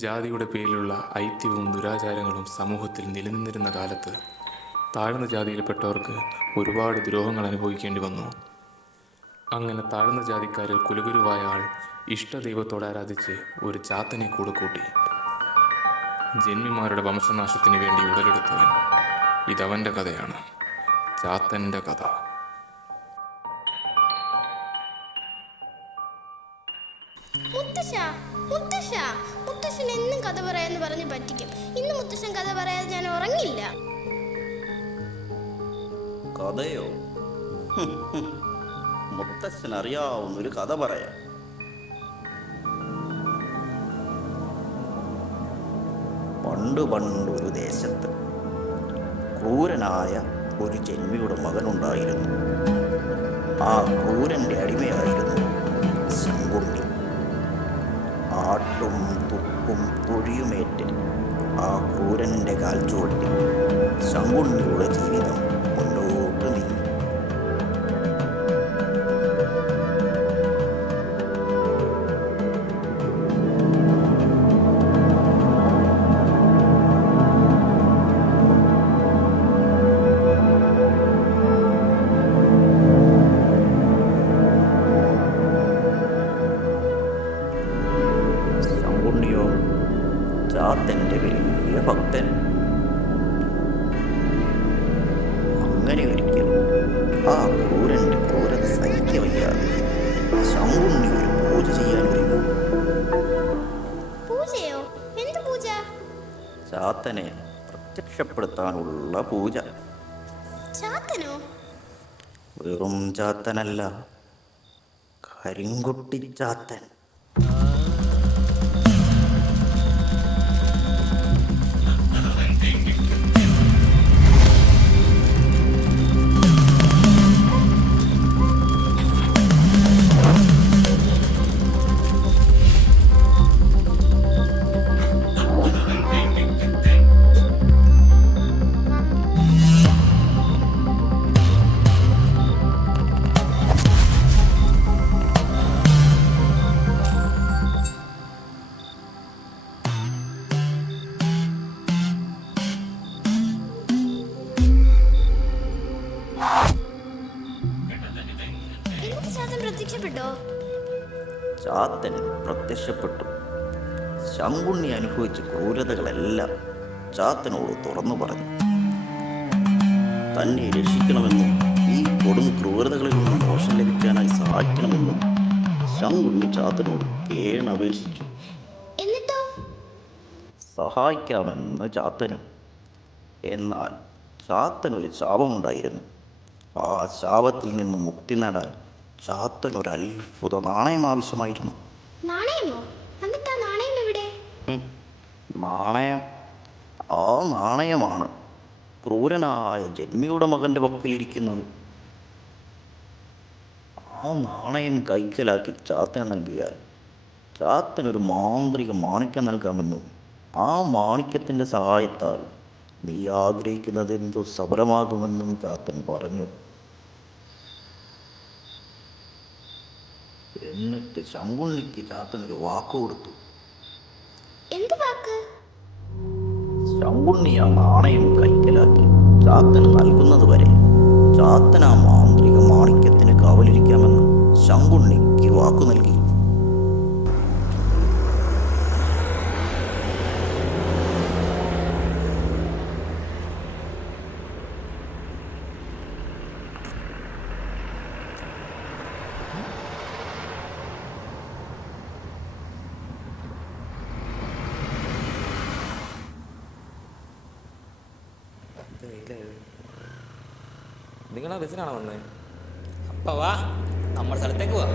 ജാതിയുടെ പേരിലുള്ള ഐത്യവും ദുരാചാരങ്ങളും സമൂഹത്തിൽ നിലനിന്നിരുന്ന കാലത്ത് താഴ്ന്ന ജാതിയിൽപ്പെട്ടവർക്ക് ഒരുപാട് ദ്രോഹങ്ങൾ അനുഭവിക്കേണ്ടി വന്നു. അങ്ങനെ താഴ്ന്ന ജാതിക്കാരിൽ കുലഗുരുവായ ആൾ ഇഷ്ടദൈവത്തോട് ആരാധിച്ച് ഒരു ചാത്തനെ കൂടെ കൂട്ടി. ജന്മിമാരുടെ വംശനാശത്തിന് വേണ്ടി ഉടലെടുത്തവൻ. ഇതവൻ്റെ കഥയാണ്, ചാത്തൻ്റെ കഥ. മുത്തശ്ശൻ എന്നും കഥ പറയാന്ന് പറഞ്ഞ് പറ്റിക്കും. ഇന്ന് മുത്തശ്ശൻ കഥ പറയാതെ ഞാൻ ഉറങ്ങില്ല. കഥയോ? മുത്തശ്ശൻ അറിയാവുന്നൊരു കഥ പറയാം. പണ്ടൊരു ദേശത്ത് ക്രൂരനായ ഒരു ജന്മിയുടെ മകനുണ്ടായിരുന്നു. ആ ക്രൂരന്റെ അടിമയായിരുന്നു ശങ്കുണ്ണി. ആട്ടും തുപ്പും തൊഴിയുമേറ്റ് ആ ക്രൂരന്റെ കാൽ ചുവട്ടി ശങ്കുണ്ണിയുടെ ജീവിതം മുന്നോട്ട് നീങ്ങി. ശങ്കുണ്ണിയോ ചാത്തന്റെ വലിയ ഭക്തൻ. അങ്ങനെ ഒരിക്കൽ ആ ക്രൂരന്റെ ക്രൂരത സഹിക്കവയ്യാതെ ശങ്കുണ്ണി ഒരു പൂജ ചെയ്യാൻ ഒരുങ്ങി. പൂജയോ? എന്ത് പൂജ? ചാത്തനെ പ്രത്യക്ഷപ്പെടുത്താനുള്ള പൂജ. ചാത്തനോ? വെറും ചാത്തനല്ല, കരിങ്കുട്ടി ചാത്തൻ. പ്രത്യക്ഷപ്പെട്ടോ? ചാത്തൻ പ്രത്യക്ഷപ്പെട്ടു. ശങ്കുണ്ണി അനുഭവിച്ച ക്രൂരതകളെല്ലാം ചാത്തനോട് തുറന്നു പറഞ്ഞു. തന്നെ രക്ഷിക്കണമെന്നും ഈ കൊടും ക്രൂരതകളിൽ നിന്ന് മോശം ലഭിക്കാനായി സഹായിക്കണമെന്നും ശങ്കുണ്ണി ചാത്തനോട് കേണപേക്ഷിച്ചു. എന്നിട്ടോ? സഹായിക്കാമെന്ന് ചാത്തനും. എന്നാൽ ചാത്തനൊരു ശാപമുണ്ടായിരുന്നു. ആ ശാപത്തിൽ നിന്ന് മുക്തി നേടാൻ ചാത്തൻ ഒരു അത്ഭുത നാണയം ആവശ്യമായിരുന്നു. നാണയമോ? എന്നിട്ടാ നാണയം എവിടെ? നാണയം? ആ നാണയമാണ് ക്രൂരനായ ജന്മിയുടെ മകന്റെ പക്കലിരിക്കുന്നത്. ആ നാണയം കൈക്കലാക്കി ചാത്തന് നൽകിയാൽ ചാത്തനൊരു മാന്ത്രിക മാണിക്യം നൽകാമെന്നും ആ മാണിക്യത്തിന്റെ സഹായത്താൽ നീ ആഗ്രഹിക്കുന്നത് എന്തോ സഫലമാകുമെന്നും ചാത്തൻ പറഞ്ഞു. എന്നിട്ട് ശങ്കുണ്ണിക്ക് ചാത്തനൊരു വാക്ക് കൊടുത്തു. എന്ത് വാക്ക്? ശങ്കുണ്ണി ആ നാണയം കൈക്കലാക്കി ചാത്തന് നൽകുന്നത് വരെ ചാത്തൻ ആ മാന്ത്രിക മാണിക്യത്തിന് കാവലിരിക്കാമെന്ന് ശങ്കുണ്ണിക്ക് വാക്കു നൽകി. നിങ്ങളാ ബസ്സിനാണോ വന്നത്? അപ്പം വാ, നമ്മുടെ സ്ഥലത്തേക്ക് പോവാ.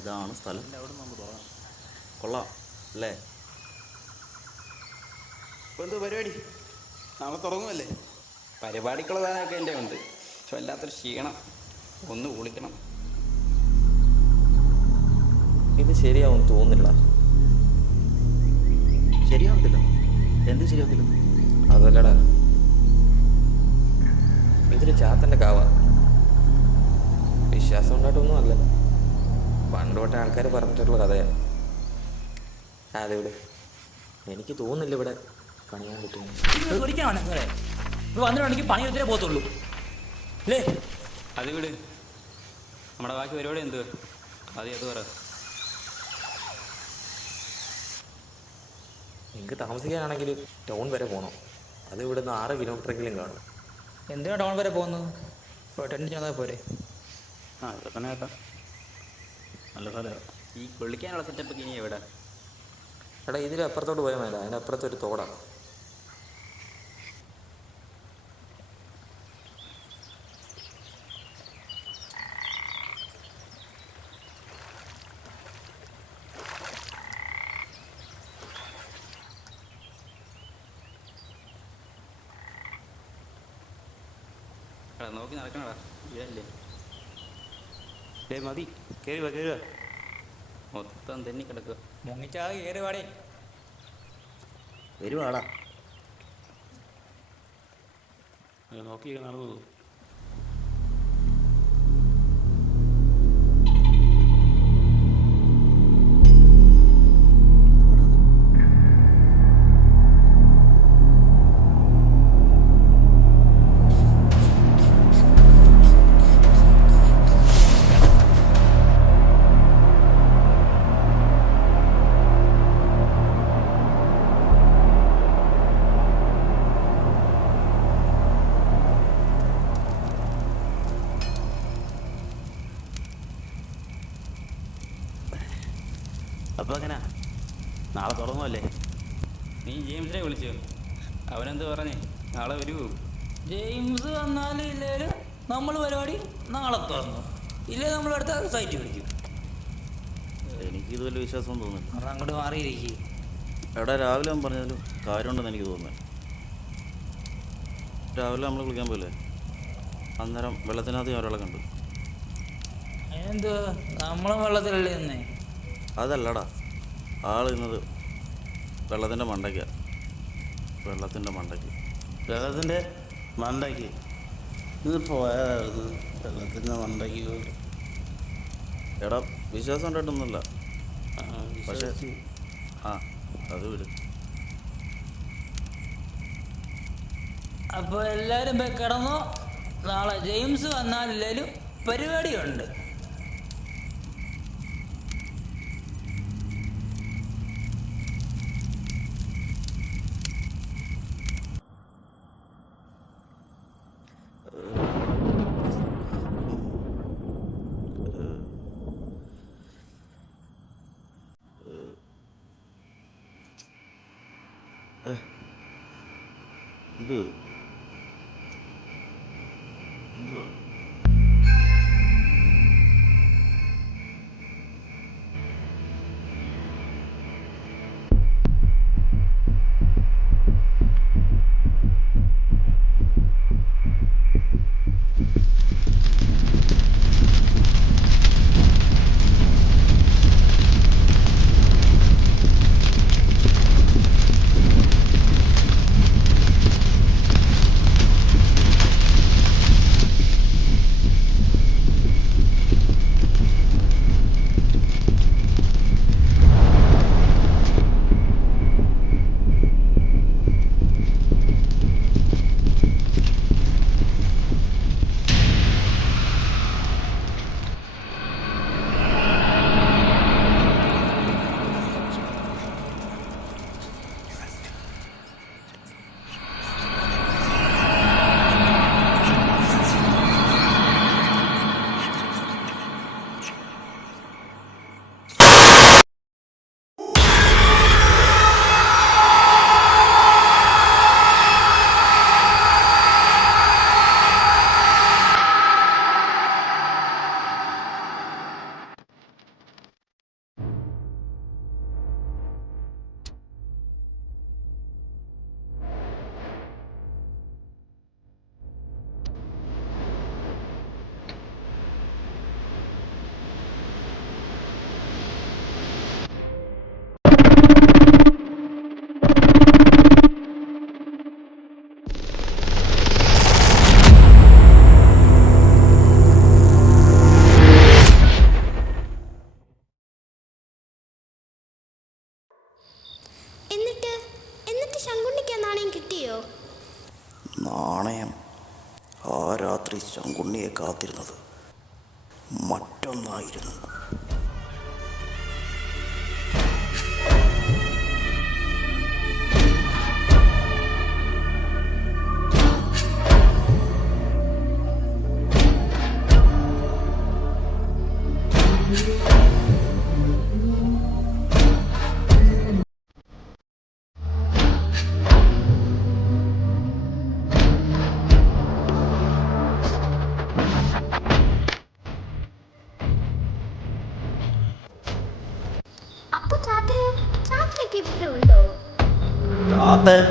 ഇതാണ് സ്ഥലം. കൊള്ളാം അല്ലേ? ഇപ്പോൾ എന്തോ പരിപാടി? നാളെ തുടങ്ങുമല്ലേ? പരിപാടിക്കുള്ള സാധനമൊക്കെ എൻ്റെ ഉണ്ട്. പക്ഷെ വല്ലാത്തൊരു ക്ഷീണം, ഒന്ന് കുളിക്കണം. ഇത് ശരിയാവും തോന്നില്ല. ശരിയാവത്തില്ല. എന്ത് ശരിയാക്കില്ലെന്ന്? അതല്ലടാ, ഇതൊരു ചാത്തൻ്റെ കാവ. വിശ്വാസം ഉണ്ടായിട്ടൊന്നും അല്ല, പണ്ട് തൊട്ടേ ആൾക്കാർ പറഞ്ഞിട്ടുള്ള കഥയാണ്. അതിവിടെ എനിക്ക് തോന്നുന്നില്ല ഇവിടെ പണിയാൻ പറ്റും. ഒരിക്കലാണ് ഇപ്പോൾ വന്നിട്ടുണ്ടെങ്കിൽ പണിയെടുത്തേ പോകത്തുള്ളൂ അല്ലേ? അത് വിട്, നമ്മുടെ ബാക്കി പരിപാടി എന്ത്? അത് പറ. നിങ്ങൾക്ക് താമസിക്കാനാണെങ്കിൽ ടൗൺ വരെ പോകണം. അത് ഇവിടുന്ന് 6 കിലോമീറ്ററെങ്കിലും കാണും. എന്തിനാണ് ടൗൺ വരെ പോകുന്നത്? ടെൻറ്റ് ചെന്നാൽ പോരെ? ആ ഇവിടെ തന്നെ കേട്ടോ, നല്ല സ്ഥലമാണ്. ഈ കൊള്ളിക്കാനുള്ള സെറ്റപ്പൊക്കെ ഇനി എവിടെ? എടാ, ഇതിൽ അപ്പുറത്തോട്ട് പോയാൽ മതി, അതിനപ്പുറത്തൊരു തോടാണ്. എടാ നോക്കി നടക്കണടാ, വീഴല്ലേ. മതി, കയറുക. മൊത്തം തന്നെ കിടക്കുക. മുങ്ങിച്ചാതെ കയറി പാടേ. വരുവാടാ. നോക്കി നടന്നു പോകും. അപ്പോൾ അങ്ങനെ നാളെ തുറന്നുമല്ലേ? നീ ജെയിംസിനെ വിളിച്ചു, അവനെന്ത് പറഞ്ഞേ? നാളെ വരൂ. ജെയിംസ് വന്നാലും ഇല്ലേലും നമ്മൾ പരിപാടി നാളെ തുറന്നു. ഇല്ലേ നമ്മളടുത്ത സൈറ്റ് പിടിക്കും. എനിക്കിത് വലിയ വിശ്വാസം തോന്നുന്നില്ല. അത് അങ്ങോട്ട് മാറിയിരിക്കും. എടാ, രാവിലെ അവൻ പറഞ്ഞാലും കാര്യമുണ്ടെന്ന് എനിക്ക് തോന്നുന്നത്. രാവിലെ നമ്മൾ കുളിക്കാൻ പോലെ അന്നേരം വെള്ളത്തിനകത്ത് ഒരാളെ കണ്ടു. എന്ത് നമ്മളും വെള്ളത്തിലല്ലേ നിന്നേ? അതല്ലടാ, ആൾ ഇന്നത് വെള്ളത്തിൻ്റെ മണ്ടയ്ക്കാണ്. വെള്ളത്തിൻ്റെ മണ്ടയ്ക്ക് ഇത് പോയായിരുന്നു വെള്ളത്തിൻ്റെ മണ്ടയ്ക്ക്. എടാ, വിശ്വാസം ഉണ്ടായിട്ടൊന്നുമില്ല. പക്ഷേ അത് വിട്. അപ്പോൾ എല്ലാവരും പോയി കിടന്നോ. നാളെ ജെയിംസ് വന്നാലില്ലേലും പരിപാടിയുണ്ട്. ഇത് എന്നിട്ട് എന്നിട്ട് ശങ്കുണ്ണിക്ക് ആ നാണയം കിട്ടിയോ? നാണയം ആ രാത്രി ശങ്കുണ്ണിയെ കാത്തിരുന്നത് മറ്റൊന്നായിരുന്നു. അപ്പൊ ചാത്തനൊക്കെ ഇവിടെ ഉണ്ടോ? ചാത്തൻ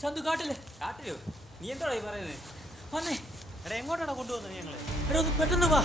ചന്തു കാട്ടില്ലേ? കാട്ടിലോ? നീ എന്താടാ ഈ പറയുന്നത്? വന്നേ. എടാ എങ്ങോട്ടാണ് കൊണ്ടുവന്നത് ഞങ്ങളെ? എടാ ഒന്ന് പെട്ടെന്ന് വാ.